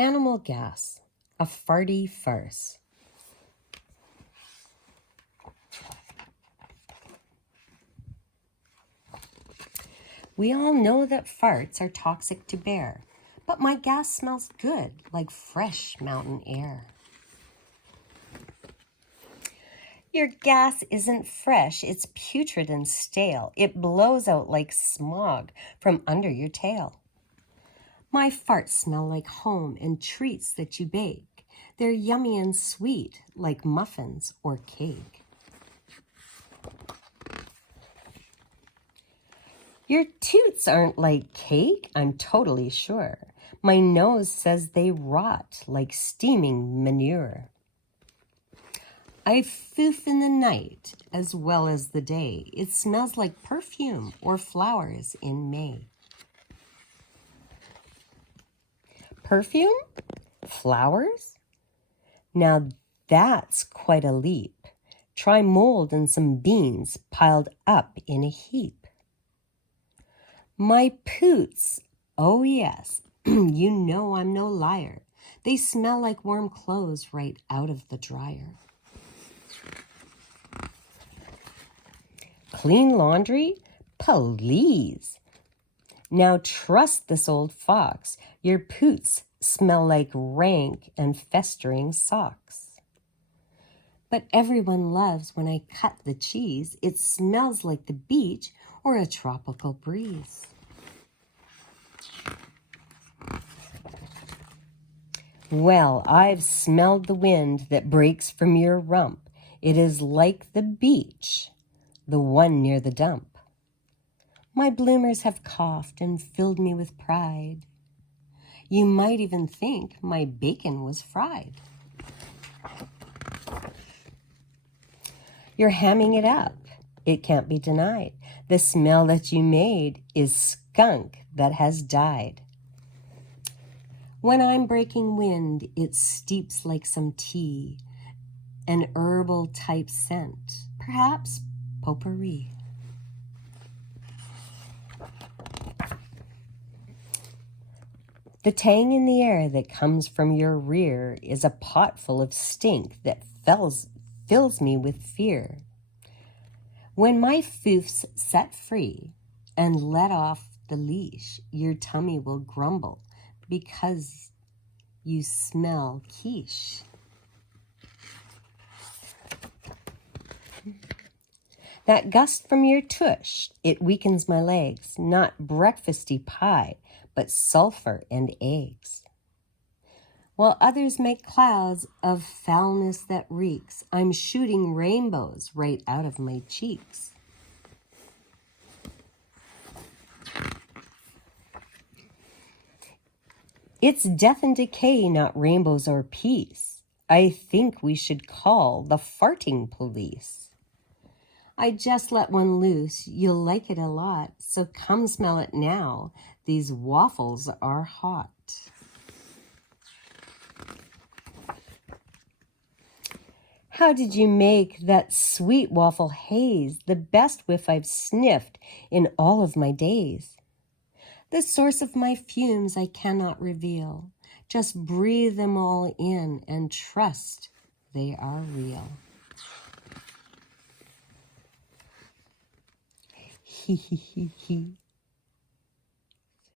Animal gas, a farty farce. We all know that farts are toxic to bear, but my gas smells good, like fresh mountain air. Your gas isn't fresh, it's putrid and stale. It blows out like smog from under your tail. My farts smell like home and treats that you bake. They're yummy and sweet, like muffins or cake. Your toots aren't like cake, I'm totally sure. My nose says they rot like steaming manure. I foof in the night as well as the day. It smells like perfume or flowers in May. Perfume? Flowers? Now that's quite a leap. Try mold and some beans piled up in a heap. My poots, oh yes, you know I'm no liar. They smell like warm clothes right out of the dryer. Clean laundry? Please. Now trust this old fox. Your poots smell like rank and festering socks. But everyone loves when I cut the cheese. It smells like the beach or a tropical breeze. Well, I've smelled the wind that breaks from your rump. It is like the beach, the one near the dump. My bloomers have coughed and filled me with pride. You might even think my bacon was fried. You're hamming it up. It can't be denied. The smell that you made is skunk that has died. When I'm breaking wind, it steeps like some tea, an herbal type scent, perhaps potpourri. The tang in the air that comes from your rear is a pot full of stink that fills me with fear. When my foof's set free and let off the leash, your tummy will grumble because you smell quiche. That gust from your tush, it weakens my legs, not breakfasty pie, but sulfur and eggs. While others make clouds of foulness that reeks, I'm shooting rainbows right out of my cheeks. It's death and decay, not rainbows or peace. I think we should call the farting police. I just let one loose. You'll like it a lot, so come smell it now. These waffles are hot. How did you make that sweet waffle haze, the best whiff I've sniffed in all of my days? The source of my fumes I cannot reveal. Just breathe them all in and trust they are real. Hee hee hee hee.